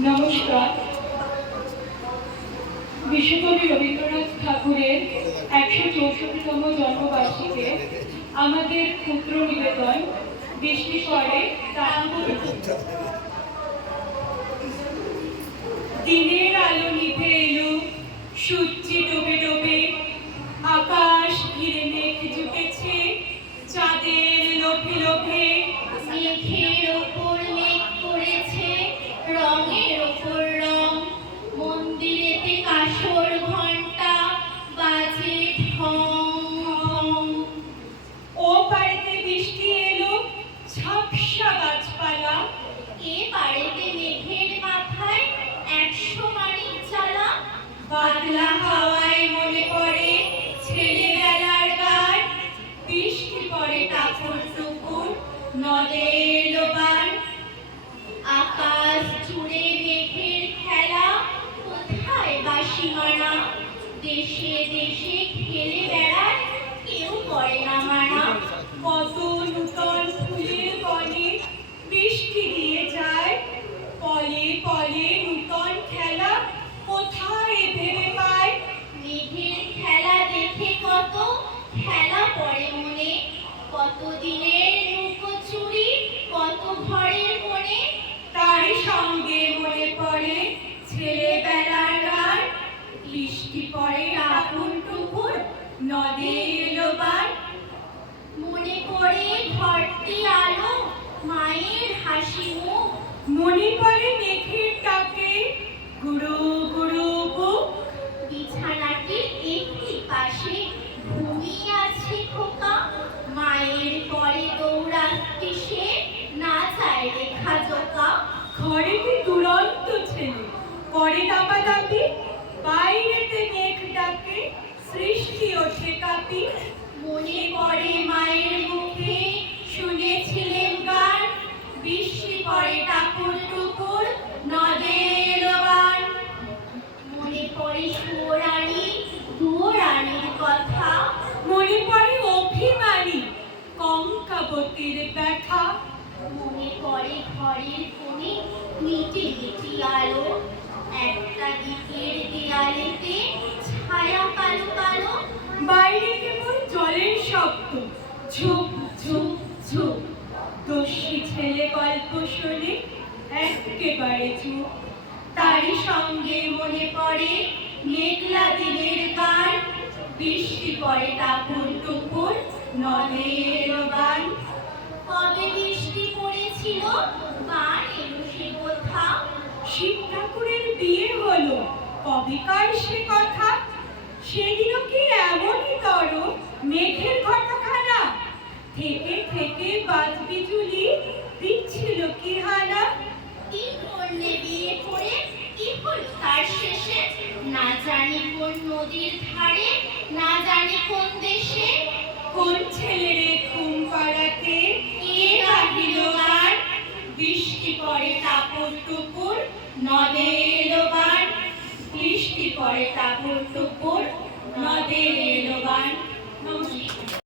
নমস্কার। বিশ্বকবি রবীন্দ্রনাথ ঠাকুরের একশো চৌষট্টিতম আমাদের ক্ষুদ্র নিবেদন বৃষ্টি দিনের আলো নিভে এলো, সূর্যে ডোবে ডোবে, আকাশ ঘিরে মেঘ জুটেছে, চাঁদের লোভে লোভে বাদলা হাওয়ায় মনে ছেলেবেলার বৃষ্টি পড়ে বান আকাশ মেঘের খেলা, কোথায় দেশে দেশে খেলে বেড়ায়, কেউ করে না বনে, বৃষ্টি দিয়ে যায়, পলে পলে টুকুর নদে মনে পড়ে ঘরটি আলো মায়ের হাসি মুখ। মনে পড়ে মেঘের ডাকে গুরু গুরু বিছানাটির একটি পাশে ঘুমিয়ে আছে খোকা। মায়ের পরে দৌড়াতে সে না চায় রেখা জোকা। ঘরেতে দুরন্ত ছেলে করে দাপাদাপি বাইরেতে মেঘ ডাকে সৃষ্টি ওঠে কাপি মনে পড়ে মায়ের মুখে শুনেছিলেন গান বৃষ্টি পড়ে টাকুর টুকুর নদে এলো গান মনে পড়ে সুরানি দুরানির কথা মনে পড়ে অভিমানী কঙ্কাবতীর ব্যথা পড়ে ঘরের কোণে মিটি মিটি আলো। একটা দিকের দেয়ালেতে ছায়া কালো কালো, বাইরে কেবল জলের শব্দ। ঝুপ ঝুপ ঝুপ। দস্যি ছেলে গল্প শোনে, একেবারে চুপ। তারই সঙ্গে মনে পড়ে মেঘলা দিনের গান। বৃষ্টি পড়ে টাকুর টুকুর নদে শিব ঠাকুরের বিয়ে হলো। কবিকার সে কথা সেদিনও কি এমনই তর মেঘের ঘটাখানা? থেকে থেকে বাজ বিজুলি দিচ্ছিল কি হানা? কি করলে বিয়ে করে? কি হলো তার শেষে? না জানি কোন নদীর ধারে না জানি কোন দেশে। কোন ছেলেরে ঘুম বৃষ্টি পড়ে টাপুর টুকুর নদে এলো গান নমস্কার